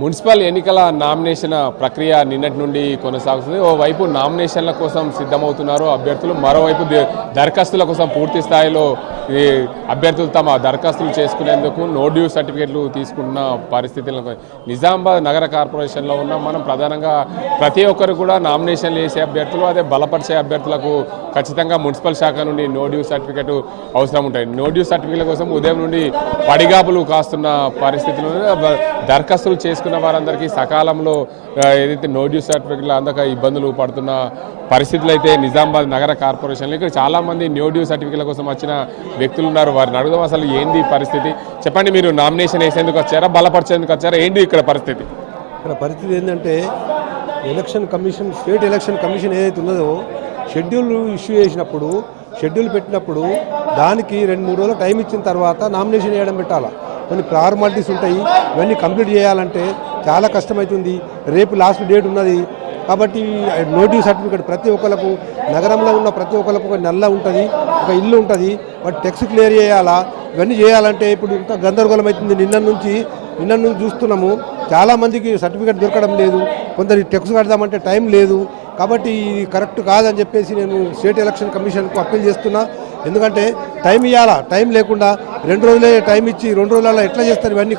Municipal ఎన్నికల nomination ప్రక్రియ నిన్నటి నుండి కొనసాగుతుంది. ఓవైపు నామినేషన్ల కోసం సిద్ధమవుతున్నారు అభ్యర్థులు, మరోవైపు దరఖాస్తుల కోసం పూర్తి స్థాయిలో ఈ అభ్యర్థులు తమ దరఖాస్తులు చేసుకునేందుకు నో డ్యూ సర్టిఫికేట్లు తీసుకుంటున్న పరిస్థితులను నిజామాబాద్ నగర కార్పొరేషన్లో ఉన్న మనం ప్రధానంగా ప్రతి ఒక్కరు కూడా నామినేషన్లు వేసే అభ్యర్థులు, అదే బలపరిచే అభ్యర్థులకు ఖచ్చితంగా మున్సిపల్ శాఖ నుండి నో డ్యూ సర్టిఫికేట్ అవసరం ఉంటాయి. నో డ్యూ సర్టిఫికేట్ల కోసం ఉదయం నుండి పడిగాపులు కాస్తున్న పరిస్థితులు, దరఖాస్తులు చేసుకున్న వారందరికీ సకాలంలో ఏదైతే నో డ్యూ సర్టిఫికేట్లు అందక ఇబ్బందులు పడుతున్న పరిస్థితులు అయితే నిజామాబాద్ నగర కార్పొరేషన్లో ఇక్కడ చాలామంది నో డ్యూ సర్టిఫికేట్ల కోసం వచ్చిన వ్యక్తులు ఉన్నారు. వారిని అడుగుదాం, అసలు ఏంది పరిస్థితి, చెప్పండి. మీరు నామినేషన్ వేసేందుకు వచ్చారా, బలపరిచేందుకు వచ్చారా, ఏంటి ఇక్కడ పరిస్థితి? ఇక్కడ పరిస్థితి ఏంటంటే election commission, state election commission ఏదైతే ఉన్నదో షెడ్యూల్ ఇష్యూ చేసినప్పుడు, షెడ్యూల్ పెట్టినప్పుడు దానికి 2-3 రోజులు టైం ఇచ్చిన తర్వాత నామినేషన్ వేయడం పెట్టాలా. కొన్ని ఫార్మాలిటీస్ ఉంటాయి, ఇవన్నీ కంప్లీట్ చేయాలంటే చాలా కష్టమవుతుంది. రేపు లాస్ట్ డేట్ ఉన్నది కాబట్టి నో డ్యూ సర్టిఫికేట్ ప్రతి ఒక్కరికి, నగరంలో ఉన్న ప్రతి ఒక్కరికి ఒక నెల ఉంటుంది, ఒక ఇల్లు ఉంటుంది, వాటి టెక్స్ క్లియర్ చేయాలా. ఇవన్నీ చేయాలంటే ఇప్పుడు ఇంత గందరగోళం అవుతుంది. నిన్న నుంచి చూస్తున్నాము, చాలామందికి సర్టిఫికేట్ దొరకడం లేదు, కొందరు టెక్స్ కడదామంటే టైం లేదు. కాబట్టి ఇది కరెక్ట్ కాదని చెప్పేసి నేను స్టేట్ ఎలక్షన్ కమిషన్కు అప్పీల్ చేస్తున్నా. ఎందుకంటే టైం ఇవ్వాలా, టైం లేకుండా 2 రోజులే టైం ఇచ్చి 2 రోజులలో ఎట్లా చేస్తారు ఇవన్నీ.